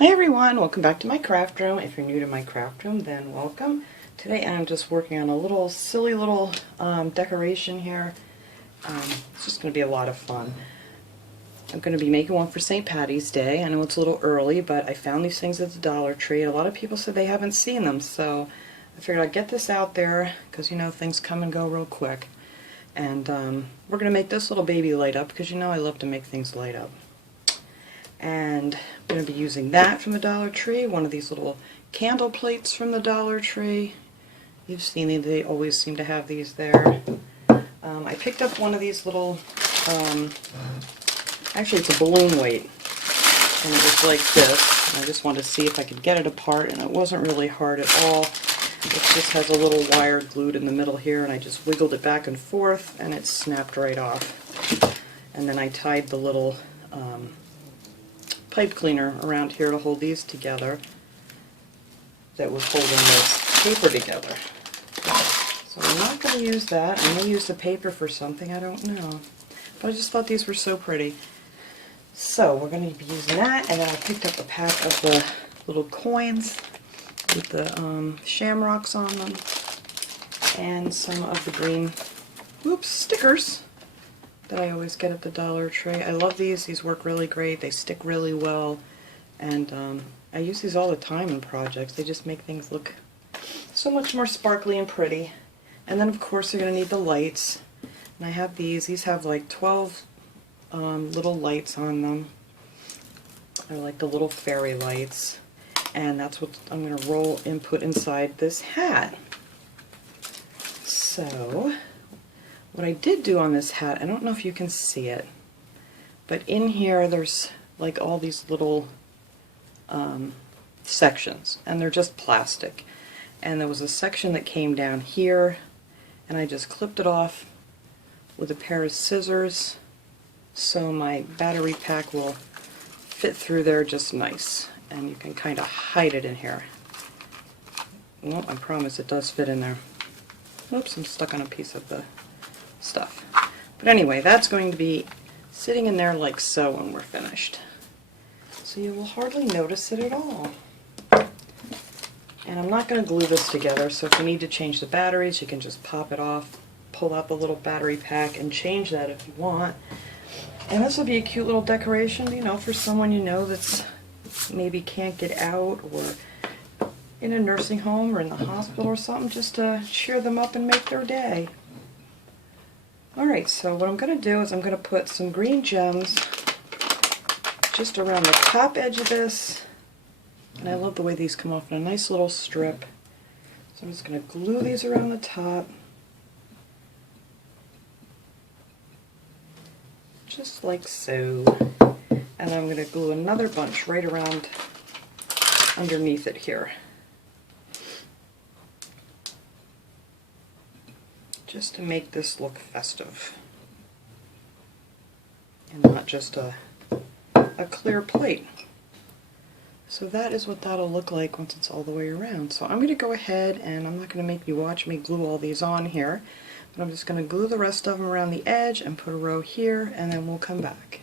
Hi everyone, welcome back to my craft room. If you're new to my craft room, then welcome. Today I'm just working on a little silly little decoration here. It's just going to be a lot of fun. I'm going to be making one for St. Patty's Day. I know it's a little early, but I found these things at the Dollar Tree. A lot of people said they haven't seen them, so I figured I'd get this out there because, you know, things come and go real quick. And we're going to make this little baby light up because, you know, I love to make things light up. And I'm going to be using that from the Dollar Tree, one of these little candle plates from the Dollar Tree. You've seen them, they always seem to have these there. I picked up one of these little, actually it's a balloon weight, and it was like this. I just wanted to see if I could get it apart, and it wasn't really hard at all. It just has a little wire glued in the middle here, and I just wiggled it back and forth, and it snapped right off. And then I tied the little pipe cleaner around here to hold these together that was holding this paper together. So I'm not going to use that. I may use the paper for something, I don't know. But I just thought these were so pretty. So we're going to be using that, and then I picked up a pack of the little coins with the shamrocks on them, and some of the green stickers that I always get at the Dollar Tree. I love these. These work really great. They stick really well, and I use these all the time in projects. They just make things look so much more sparkly and pretty. And then of course you're going to need the lights. And I have these. These have like 12 little lights on them. They're like the little fairy lights. And that's what I'm going to roll and put inside this hat. So what I did do on this hat, I don't know if you can see it, but in here there's like all these little sections, and they're just plastic. And there was a section that came down here, and I just clipped it off with a pair of scissors so my battery pack will fit through there just nice. And you can kind of hide it in here. Well, I promise it does fit in there. Oops, I'm stuck on a piece of the stuff. But anyway, that's going to be sitting in there like so when we're finished. So you will hardly notice it at all. And I'm not going to glue this together, so if you need to change the batteries, you can just pop it off, pull out the little battery pack, and change that if you want. And this will be a cute little decoration, you know, for someone you know that's maybe can't get out, or in a nursing home or in the hospital or something, just to cheer them up and make their day. Alright, so what I'm going to do is I'm going to put some green gems just around the top edge of this. And I love the way these come off in a nice little strip. So I'm just going to glue these around the top. Just like so. And I'm going to glue another bunch right around underneath it here. Just to make this look festive. And not just a clear plate. So that is what that'll look like once it's all the way around. So I'm going to go ahead, and I'm not going to make you watch me glue all these on here, but I'm just going to glue the rest of them around the edge and put a row here, and then we'll come back.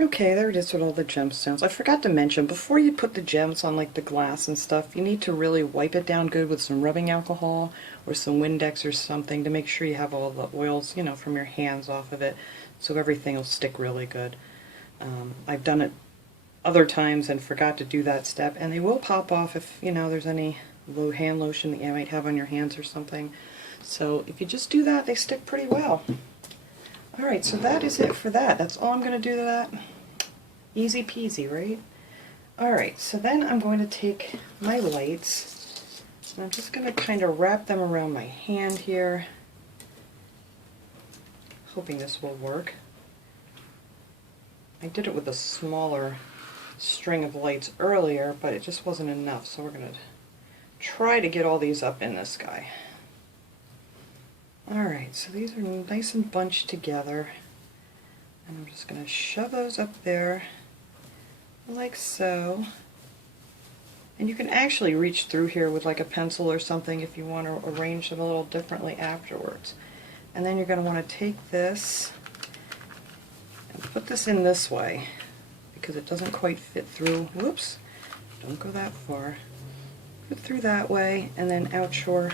Okay, there it is with all the gemstones. I forgot to mention, before you put the gems on like the glass and stuff, you need to really wipe it down good with some rubbing alcohol or some Windex or something to make sure you have all the oils, you know, from your hands off of it, so everything will stick really good. I've done it other times and forgot to do that step, and they will pop off if, you know, there's any low hand lotion that you might have on your hands or something. So if you just do that, they stick pretty well. Alright, so that is it for that. That's all I'm going to do to that. Easy peasy, right? Alright, so then I'm going to take my lights, and I'm just going to kind of wrap them around my hand here. Hoping this will work. I did it with a smaller string of lights earlier, but it just wasn't enough, so we're going to try to get all these up in this guy. Alright, so these are nice and bunched together, and I'm just going to shove those up there like so. And you can actually reach through here with like a pencil or something if you want to arrange them a little differently afterwards. And then you're going to want to take this and put this in this way. because it doesn't quite fit through. Whoops, don't go that far. Fit through that way, and then out your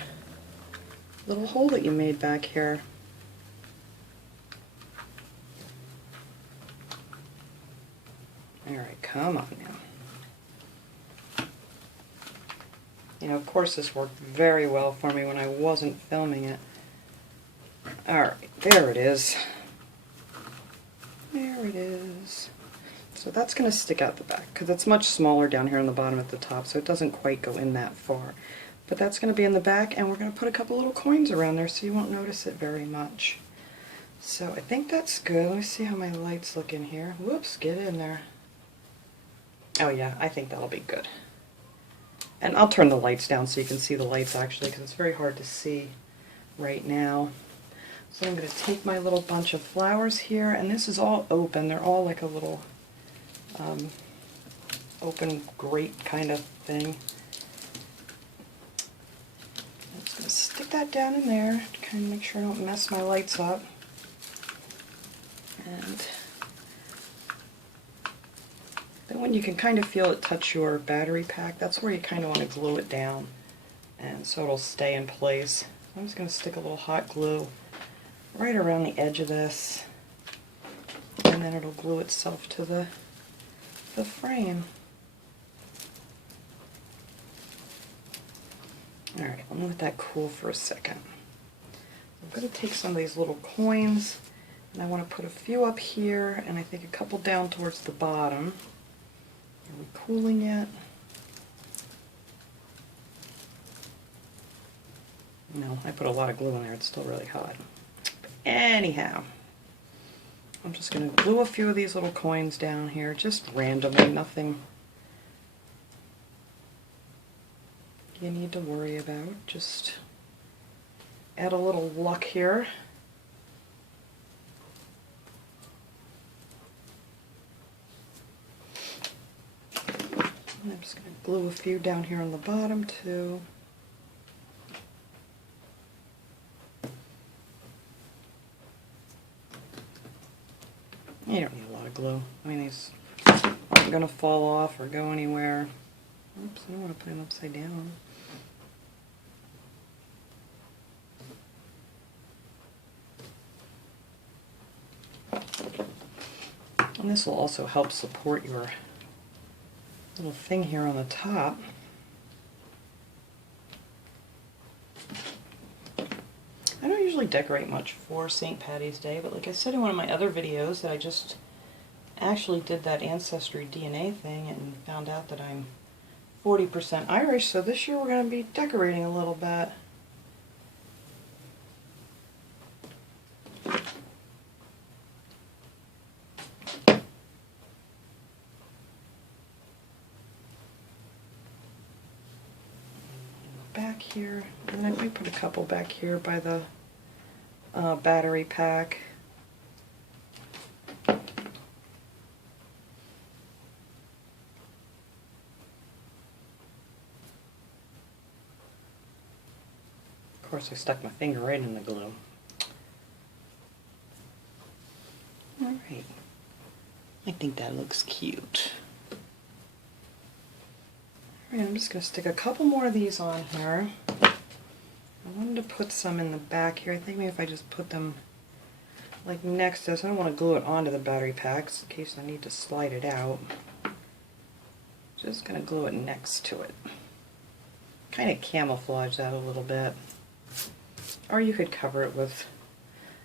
little hole that you made back here. Alright, come on now. You know, of course this worked very well for me when I wasn't filming it. Alright, there it is. There it is. So that's going to stick out the back, because it's much smaller down here on the bottom at the top, so it doesn't quite go in that far. But that's going to be in the back, and we're going to put a couple little coins around there so you won't notice it very much. So I think that's good. Let me see how my lights look in here. Whoops, get in there. Oh yeah, I think that'll be good. And I'll turn the lights down so you can see the lights actually, because it's very hard to see right now. So I'm going to take my little bunch of flowers here, and this is all open. They're all like a little open grate kind of thing. I'm just going to stick that down in there to kind of make sure I don't mess my lights up. And then when you can kind of feel it touch your battery pack, that's where you kind of want to glue it down, and so it'll stay in place. I'm just going to stick a little hot glue right around the edge of this, and then it'll glue itself to the frame. Alright, I'm going to let that cool for a second. I'm going to take some of these little coins, and I want to put a few up here, and I think a couple down towards the bottom. Are we cooling yet? No, I put a lot of glue in there. It's still really hot. But anyhow, I'm just going to glue a few of these little coins down here, just randomly, nothing you need to worry about. Just add a little luck here. I'm just going to glue a few down here on the bottom too. You don't need a lot of glue. I mean, these aren't going to fall off or go anywhere. Oops, I don't want to put it upside down. And this will also help support your little thing here on the top. I don't usually decorate much for St. Patty's Day, but like I said in one of my other videos that I just actually did that Ancestry DNA thing and found out that I'm 40% Irish, so this year we're going to be decorating a little bit. Back here, and then we put a couple back here by the battery pack. Of course, I stuck my finger right in the glue. Alright, I think that looks cute. Alright, I'm just going to stick a couple more of these on here. I wanted to put some in the back here. I think maybe if I just put them like next to this, I don't want to glue it onto the battery packs in case I need to slide it out. Just going to glue it next to it. Kind of camouflage that a little bit. Or you could cover it with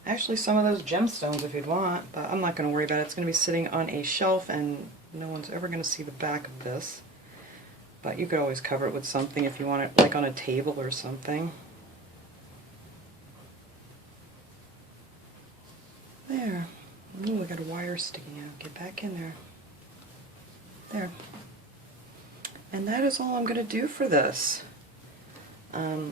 actually some of those gemstones if you'd want, but I'm not going to worry about it. It's going to be sitting on a shelf and no one's ever going to see the back of this. But you could always cover it with something if you want it, like on a table or something. There. Ooh, I got a wire sticking out. Get back in there. There. And that is all I'm going to do for this. I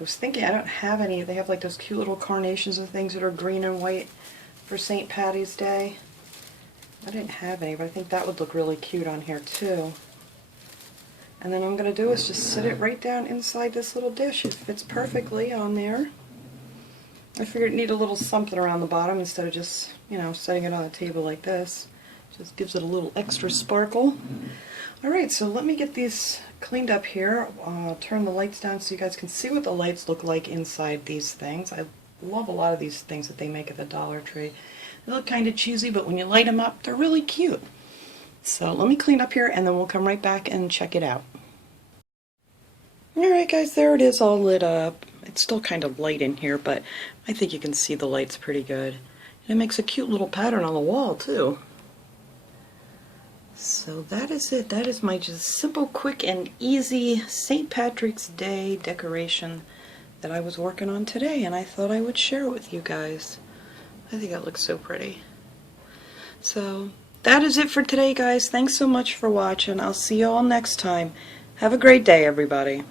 was thinking, I don't have any, they have like those cute little carnations and things that are green and white for St. Patty's Day. I didn't have any, but I think that would look really cute on here too. And then what I'm going to do is just sit it right down inside this little dish. It fits perfectly on there. I figured it'd need a little something around the bottom instead of just, you know, setting it on a table like this. Just gives it a little extra sparkle. Alright, so let me get these cleaned up here. Turn the lights down so you guys can see what the lights look like inside these things. I love a lot of these things that they make at the Dollar Tree. They look kind of cheesy, but when you light them up, they're really cute. So let me clean up here and then we'll come right back and check it out. Alright guys, there it is all lit up. It's still kind of light in here, but I think you can see the lights pretty good. And it makes a cute little pattern on the wall too. So that is it. That is my just simple, quick, and easy St. Patrick's Day decoration that I was working on today, and I thought I would share it with you guys. I think it looks so pretty. So that is it for today, guys. Thanks so much for watching. I'll see you all next time. Have a great day, everybody.